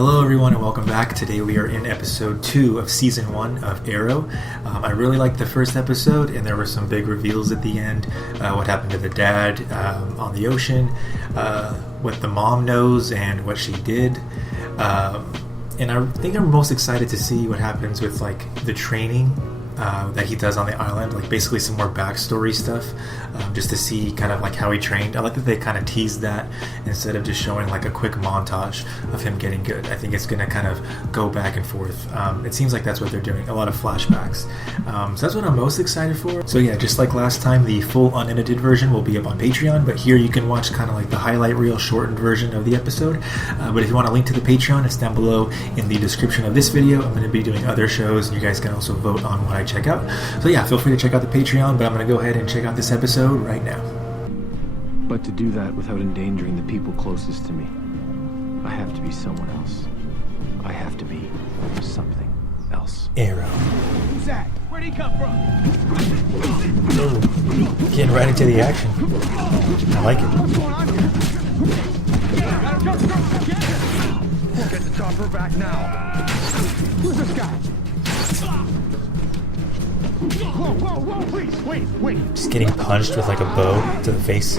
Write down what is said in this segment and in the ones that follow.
Hello everyone and welcome back. Today we are in episode 2 of season 1 of Arrow. I really liked the first episode and there were some big reveals at the end. What happened to the dad on the ocean, what the mom knows and what she did. And I think I'm most excited to see what happens with like the training that he does on the island, like basically some more backstory stuff, just to see kind of like how he trained. I like that they kind of teased that instead of just showing like a quick montage of him getting good. I think it's going to kind of go back and forth. It seems like that's what they're doing, a lot of flashbacks. So that's what I'm most excited for. So yeah, just like last time, the full unedited version will be up on Patreon, but here you can watch kind of like the highlight reel shortened version of the episode. But if you want a link to the Patreon, it's down below in the description of this video. I'm going to be doing other shows and you guys can also vote on what I check out. So yeah, feel free to check out the Patreon, but I'm going to go ahead and check out this episode right now. But to do that without endangering the people closest to me, I have to be someone else. I have to be something else. Arrow. Who's that? Where'd he come from? Ooh, getting right into the action. I like it. What's going on here? Get the chopper back now. Who's this guy? Whoa, please, wait. Just getting punched with like a bow to the face.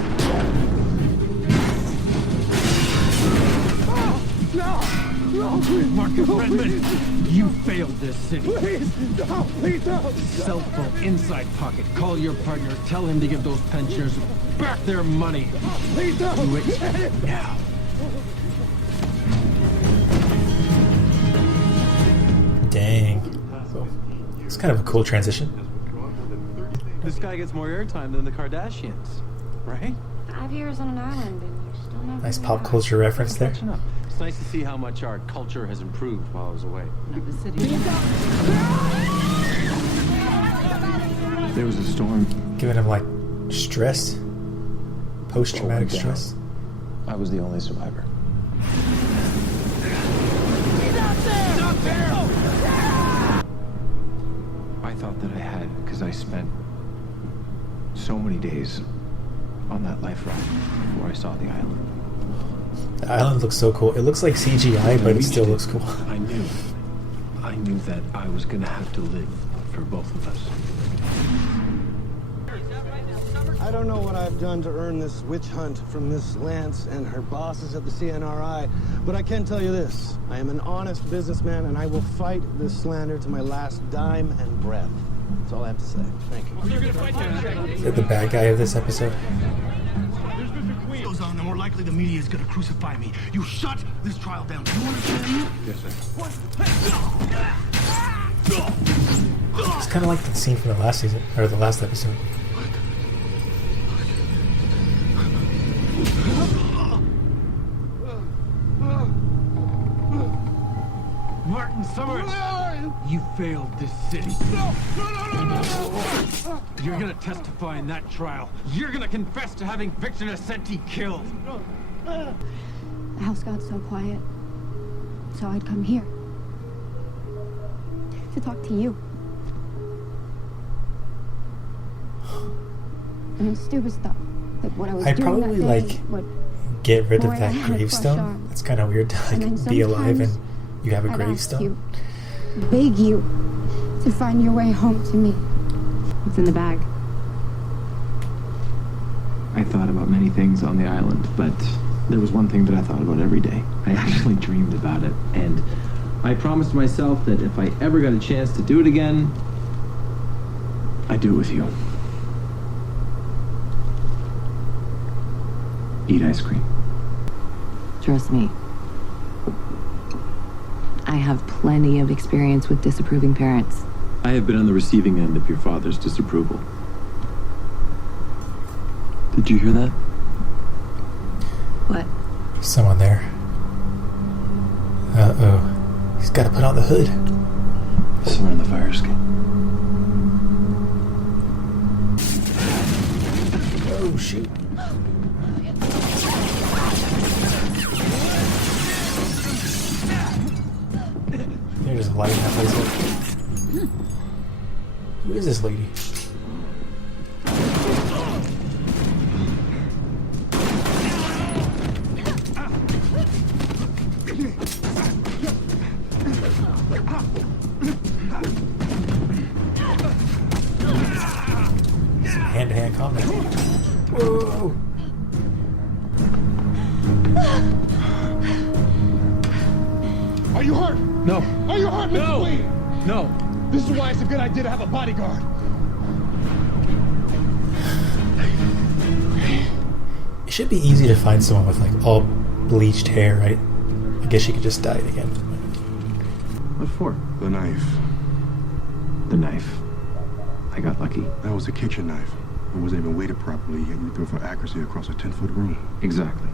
No, please. Marcus Redmond, you failed this city. Please, no. Cell phone inside pocket. Call your partner. Tell him to give those pensioners back their money. Please, no. Do it now. Dang. It's kind of a cool transition. This guy gets more airtime than the Kardashians, right? 5 years on an island and you're still not Nice figuring pop it out. culture reference there. Catching up. It's nice to see how much our culture has improved while I was away. There was a storm. Giving him like stress, post-traumatic Down. stress. I was the only survivor. I thought that I had because I spent so many days on that life raft before I saw the island. The island looks so cool. It looks like CGI, but it still looks cool. I knew that I was gonna have to live for both of us. I don't know what I've done to earn this witch hunt from Miss Lance and her bosses at the CNRI, but I can tell you this. I am an honest businessman, and I will fight this slander to my last dime and breath. That's all I have to say. Thank you. Is that the bad guy of this episode? Goes on, the more likely the media is going to crucify me. You shut this trial down. Do you understand me? Yes, sir. It's kind of like the scene from the last season, or the last episode. Martin Summers, you failed this city. You're gonna testify in that trial. You're gonna confess to having Victor Nascenti killed. The house got so quiet, so I'd come here to talk to you. I mean, stupid stuff. Like what I was I'd doing probably that day, like what get rid of boy I that had a crush gravestone. on. It's kind of weird to And like then be alive and sometimes you have a I'd ask gravestone. you, beg you, to find your way home to me. What's in the bag? I thought about many things on the island, but there was one thing that I thought about every day. I actually dreamed about it, and I promised myself that if I ever got a chance to do it again, I'd do it with you. Eat ice cream. Trust me. I have plenty of experience with disapproving parents. I have been on the receiving end of your father's disapproval. Did you hear that? What? Someone there. Uh-oh. He's got to put on the hood. Somewhere in the fire escape. Oh, shoot. They're just lighting that place up. Who is this lady? can't calm down. Whoa! Are you hurt? No. Are you hurt, Mr. No. Queen? No. This is why it's a good idea to have a bodyguard. It should be easy to find someone with like all bleached hair, right? I guess she could just dye it again. What for? The knife. The knife. I got lucky. That was a kitchen knife. It wasn't even weighted properly, yet you threw it for accuracy across a 10-foot room. Exactly.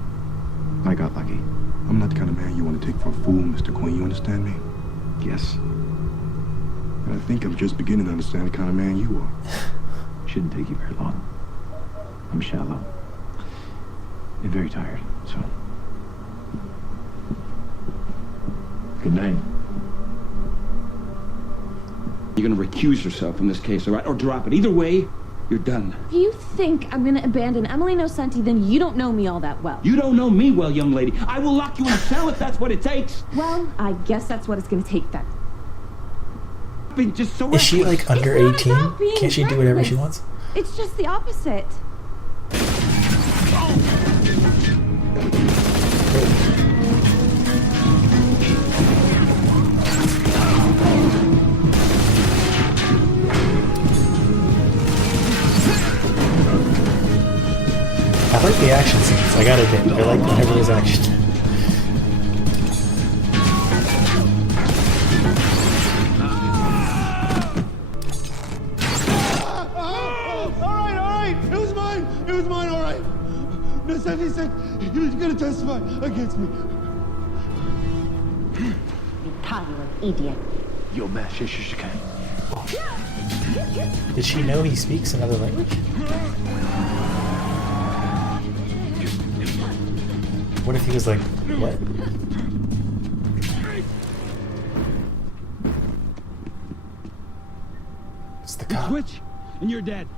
I got lucky. I'm not the kind of man you want to take for a fool, Mr. Queen. You understand me? Yes. And I think I'm just beginning to understand the kind of man you are. Shouldn't take you very long. I'm shallow. And very tired, so. Good night. You're gonna recuse yourself from this case, all right? Or drop it. Either way, you're done. If you think I'm gonna abandon Emily Nocenti, then you don't know me all that well. You don't know me well, young lady. I will lock you in a cell if that's what it takes. Well, I guess that's what it's gonna take then. Being just so Is she like under 18? about being Can't she do whatever she reckless. wants? It's just the opposite. I like the action scenes, I gotta admit. I like whenever there's action. All right. It was mine, all right. Nocenti said he was going to testify against me. You idiot. Yo, man, shishishika. Did she know he speaks another language? What if he was like, what? It's the cop. Switch, and you're dead.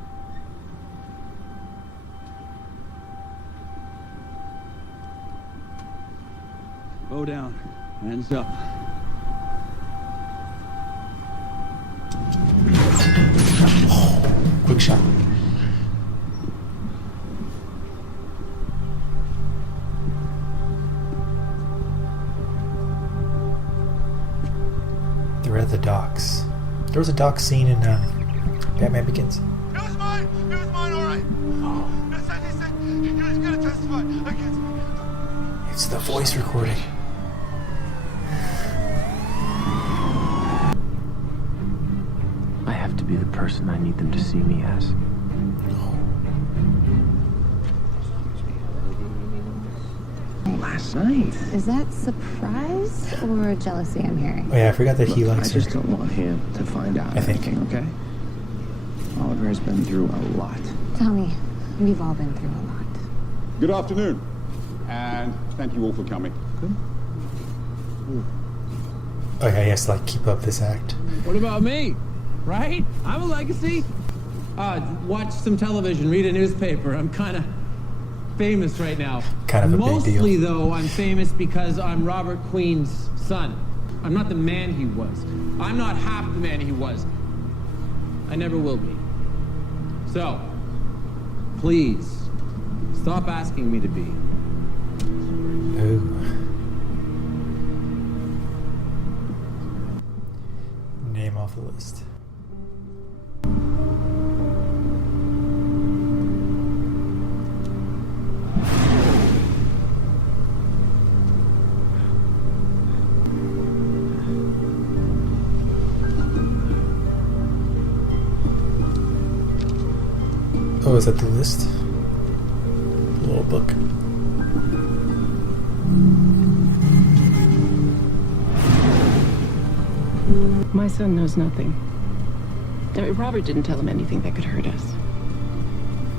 Bow down. Hands up. Quick shot. They're at the docks. There was a dock scene in Batman Begins. It was mine, all right. Nocenti said he was going to testify against me. It's the voice recording. I have to be the person I need them to see me as. Last night. Is that surprise or jealousy I'm hearing? Oh yeah, I forgot that he Look, likes I just her. don't want him to find out I think. anything, okay? Oliver has been through a lot. Tell me, we've all been through a lot. Good afternoon, and thank you all for coming. Oh yeah, he has to like keep up this act. What about me? Right? I'm a legacy. Watch some television, read a newspaper. I'm kind of famous right now. Kind of a big deal. Mostly, though, I'm famous because I'm Robert Queen's son. I'm not the man he was. I'm not half the man he was. I never will be. So, please, stop asking me to be. Ooh. Name off the list. Oh, is that the list? Little book. My son knows nothing. I mean, Robert didn't tell him anything that could hurt us.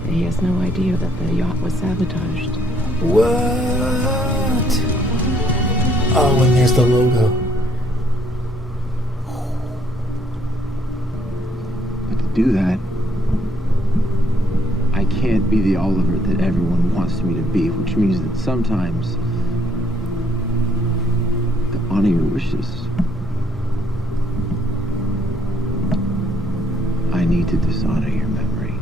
He has no idea that the yacht was sabotaged. What? Oh, and there's the logo. But to do that, I can't be the Oliver that everyone wants me to be, which means that sometimes to honor your wishes, I need to dishonor your memory.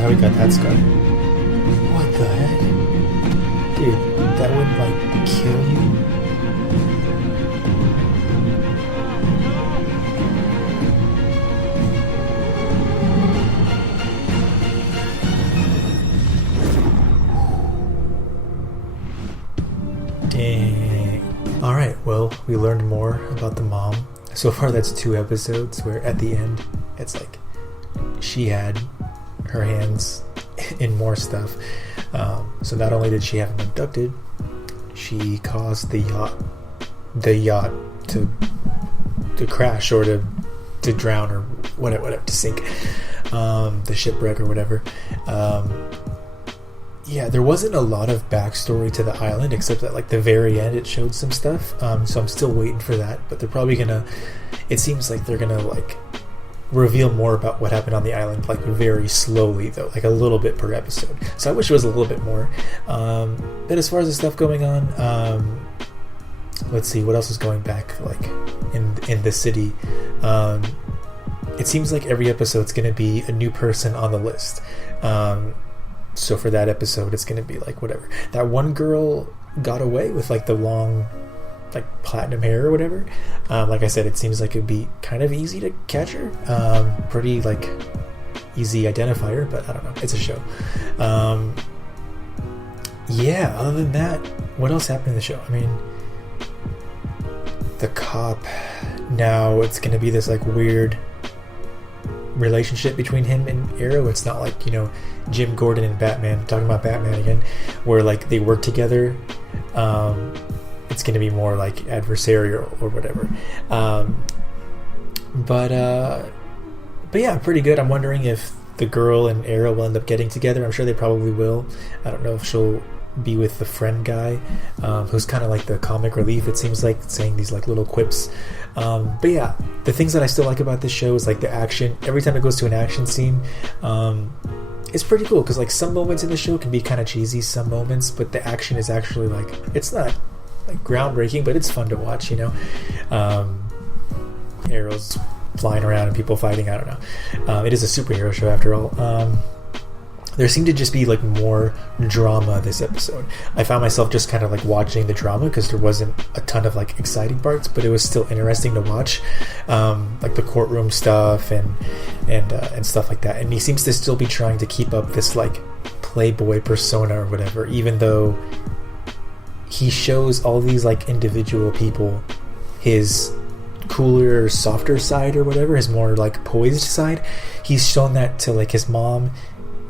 how he got that scar. What the heck? Dude, that wouldn't, like, kill you? Dang. Alright, well, we learned more about the mom. So far, that's 2 episodes where at the end, it's like she had her hands in more stuff. So not only did she have him abducted, she caused the yacht to crash or to drown or whatever, to sink, the shipwreck or whatever. Yeah, there wasn't a lot of backstory to the island, except that, like, the very end it showed some stuff. So I'm still waiting for that, but they're probably gonna, it seems like they're gonna, like, reveal more about what happened on the island, like, very slowly, though, like a little bit per episode. So I wish it was a little bit more. But as far as the stuff going on, let's see, what else is going back, like, in the city? It seems like every episode's gonna be a new person on the list. So for that episode, it's going to be like whatever. That one girl got away with, like, the long, like, platinum hair or whatever. Like I said, it seems like it'd be kind of easy to catch her. Pretty, like, easy identifier, but I don't know. It's a show. Yeah, other than that, what else happened in the show? I mean, the cop, now it's going to be this, like, weird relationship between him and Arrow. It's not like, you know, Jim Gordon and Batman, talking about Batman again, where, like, they work together. It's going to be more like adversarial or whatever. But yeah, pretty good. I'm wondering if the girl and Arrow will end up getting together. I'm sure they probably will. I don't know if she'll be with the friend guy, who's kind of like the comic relief, it seems like, saying these, like, little quips. But yeah, the things that I still like about this show is, like, the action. Every time it goes to an action scene, it's pretty cool, because, like, some moments in the show can be kind of cheesy, some moments, but the action is actually, like, it's not, like, groundbreaking, but it's fun to watch, you know. Arrows flying around and people fighting, I don't know. It is a superhero show after all. There seemed to just be, like, more drama this episode. I found myself just kind of, like, watching the drama because there wasn't a ton of, like, exciting parts, but it was still interesting to watch, like the courtroom stuff and stuff like that. And he seems to still be trying to keep up this, like, playboy persona or whatever, even though he shows all these, like, individual people his cooler, softer side or whatever, his more, like, poised side. He's shown that to, like, his mom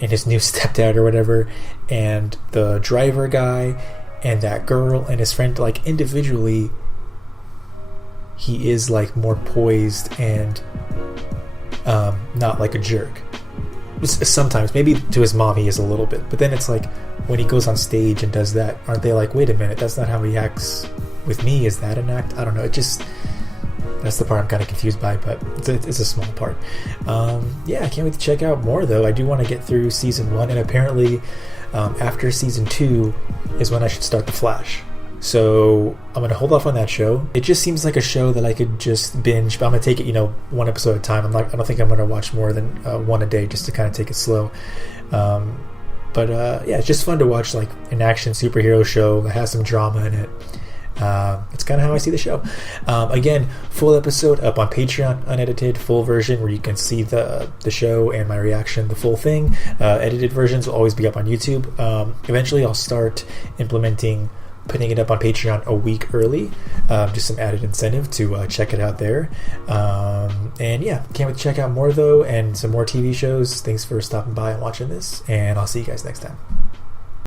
and his new stepdad or whatever, and the driver guy, and that girl, and his friend. Like, individually, he is, like, more poised and not like a jerk. Sometimes, maybe to his mom he is a little bit, but then it's like, when he goes on stage and does that, aren't they like, wait a minute, that's not how he acts with me, is that an act? I don't know, it just... That's the part I'm kind of confused by, but it's a small part. Yeah, I can't wait to check out more, though. I do want to get through Season 1, and apparently after Season 2 is when I should start The Flash. So I'm going to hold off on that show. It just seems like a show that I could just binge, but I'm going to take it, you know, one episode at a time. I don't think I'm going to watch more than one a day, just to kind of take it slow. But yeah, it's just fun to watch, like, an action superhero show that has some drama in it. It's kind of how I see the show. Again, full episode up on Patreon, unedited, full version where you can see the show and my reaction, the full thing. Edited versions will always be up on YouTube. Eventually I'll start implementing putting it up on Patreon a week early, just some added incentive to check it out there. And yeah, can't wait to check out more, though, and some more TV shows. Thanks for stopping by and watching this, and I'll see you guys next time.